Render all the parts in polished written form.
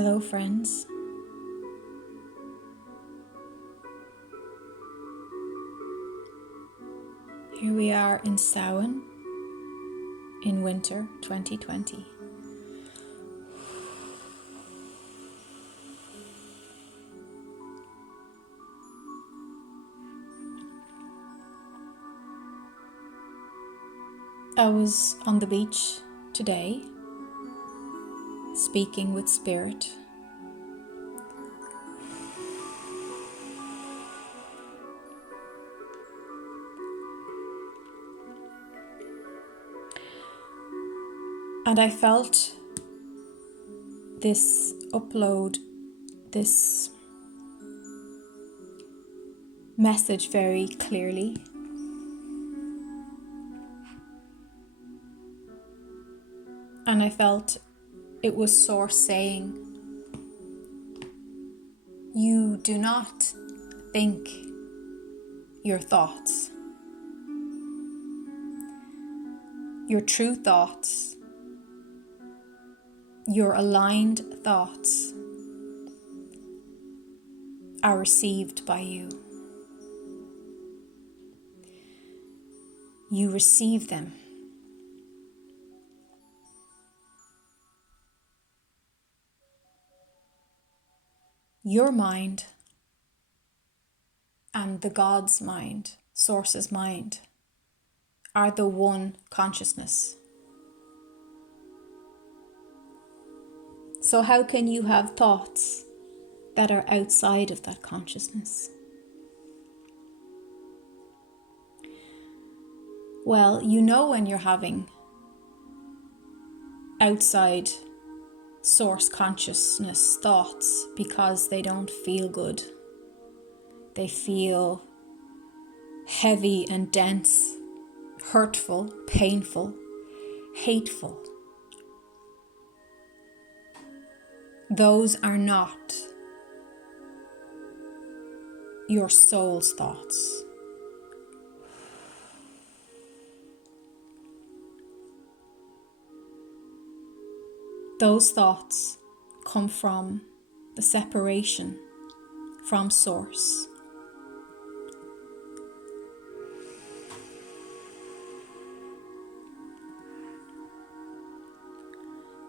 Hello, friends. Here we are in Samhain in winter 2020. I was on the beach today, speaking with Spirit. And I felt this upload, this message very clearly. And I felt it was Source saying, you do not think your thoughts. Your true thoughts, your aligned thoughts are received by you. You receive them. Your mind and the God's mind, Source's mind, are the one consciousness. So how can you have thoughts that are outside of that consciousness? Well, you know when you're having outside Source consciousness thoughts because they don't feel good. They feel heavy and dense, hurtful, painful, hateful. Those are not your soul's thoughts. Those thoughts come from the separation from Source.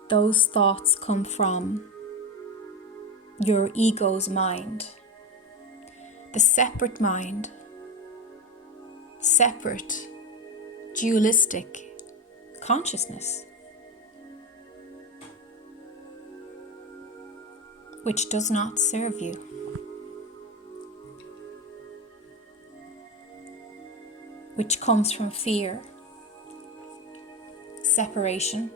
Those thoughts come from your ego's mind, the separate mind, separate, dualistic consciousness, which does not serve you. Which comes from fear, separation,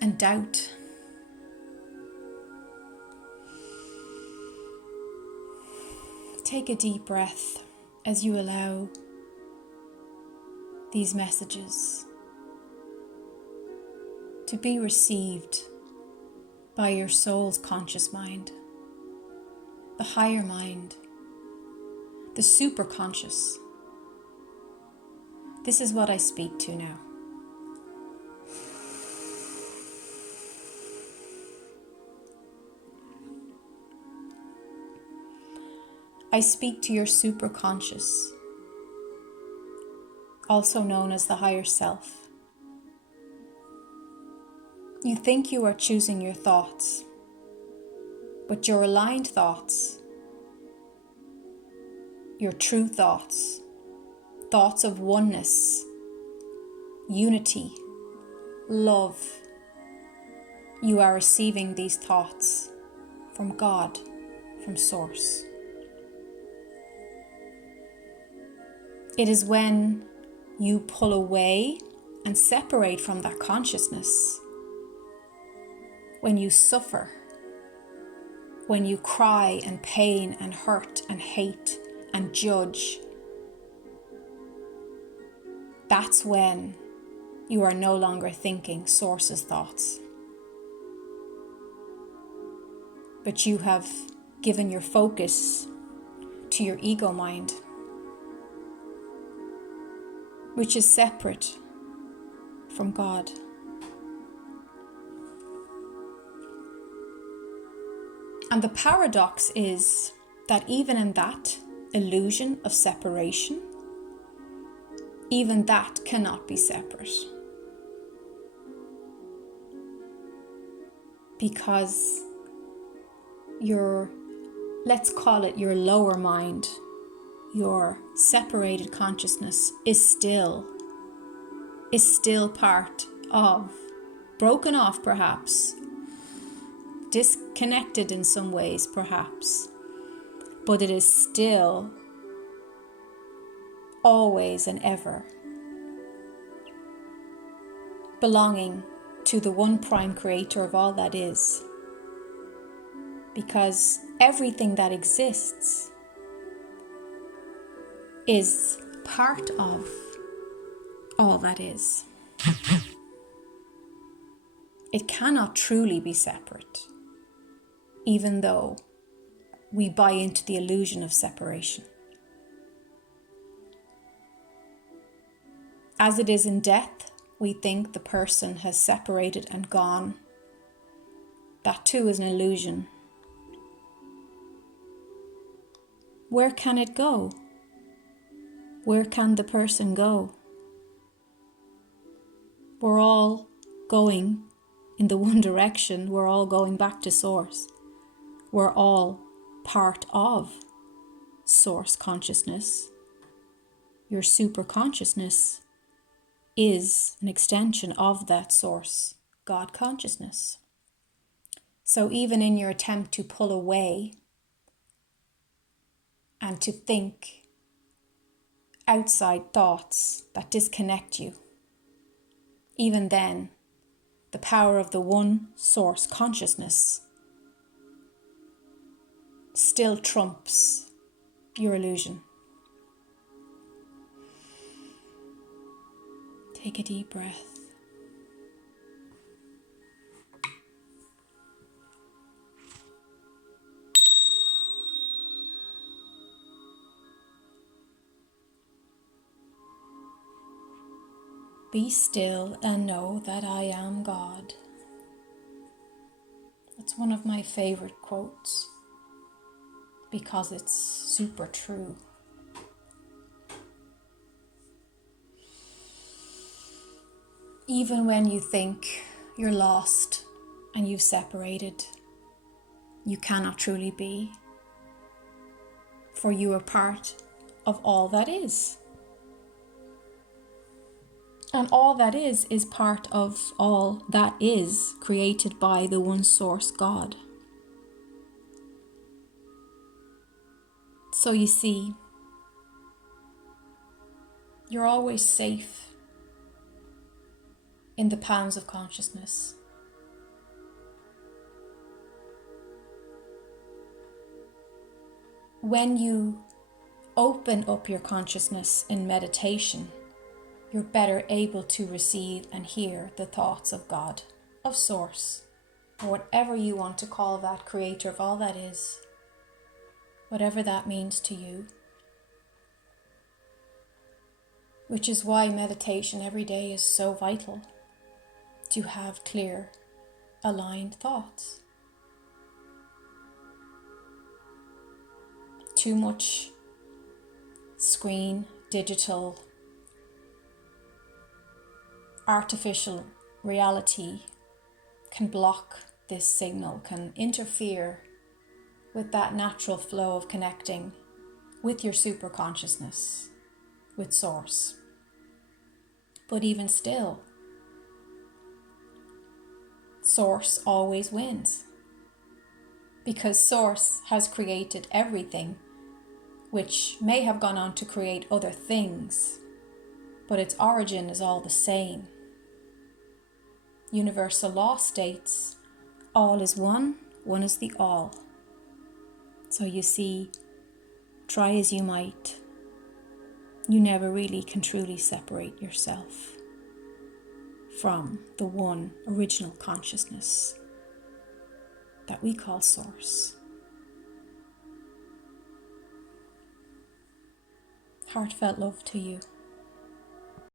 and doubt. Take a deep breath as you allow these messages to be received by your soul's conscious mind, the higher mind, the superconscious. This is what I speak to now. I speak to your superconscious, also known as the higher self. You think you are choosing your thoughts, but your aligned thoughts, your true thoughts, thoughts of oneness, unity, love, you are receiving these thoughts from God, from Source. It is when you pull away and separate from that consciousness, when you suffer, when you cry and pain and hurt and hate and judge, that's when you are no longer thinking Source's thoughts. But you have given your focus to your ego mind, which is separate from God. And the paradox is that even in that illusion of separation, even that cannot be separate. Because let's call it your lower mind, your separated consciousness is still part of, broken off perhaps, disconnected in some ways perhaps, but it is still always and ever belonging to the one prime creator of all that is. Because everything that exists is part of all that is. It cannot truly be separate, even though we buy into the illusion of separation. As it is in death, we think the person has separated and gone. That too is an illusion. Where can it go? Where can the person go? We're all going in the one direction. We're all going back to source. We're all part of source consciousness. Your super consciousness is an extension of that source, God consciousness. So even in your attempt to pull away and to think outside thoughts that disconnect you, even then, the power of the one source consciousness still trumps your illusion. Take a deep breath. Be still and know that I am God. It's one of my favorite quotes because it's super true. Even when you think you're lost and you've separated, you cannot truly be, for you are part of all that is. And all that is part of all that is created by the one source God. So you see, you're always safe in the palms of consciousness. When you open up your consciousness in meditation, you're better able to receive and hear the thoughts of God, of Source, or whatever you want to call that, creator of all that is, whatever that means to you. Which is why meditation every day is so vital, to have clear, aligned thoughts. Too much screen, digital, artificial reality can block this signal, can interfere with that natural flow of connecting with your super consciousness, with Source. But even still, Source always wins, because Source has created everything, which may have gone on to create other things, but its origin is all the same. Universal law states, all is one, one is the all. So you see, try as you might, you never really can truly separate yourself from the one original consciousness that we call Source. Heartfelt love to you.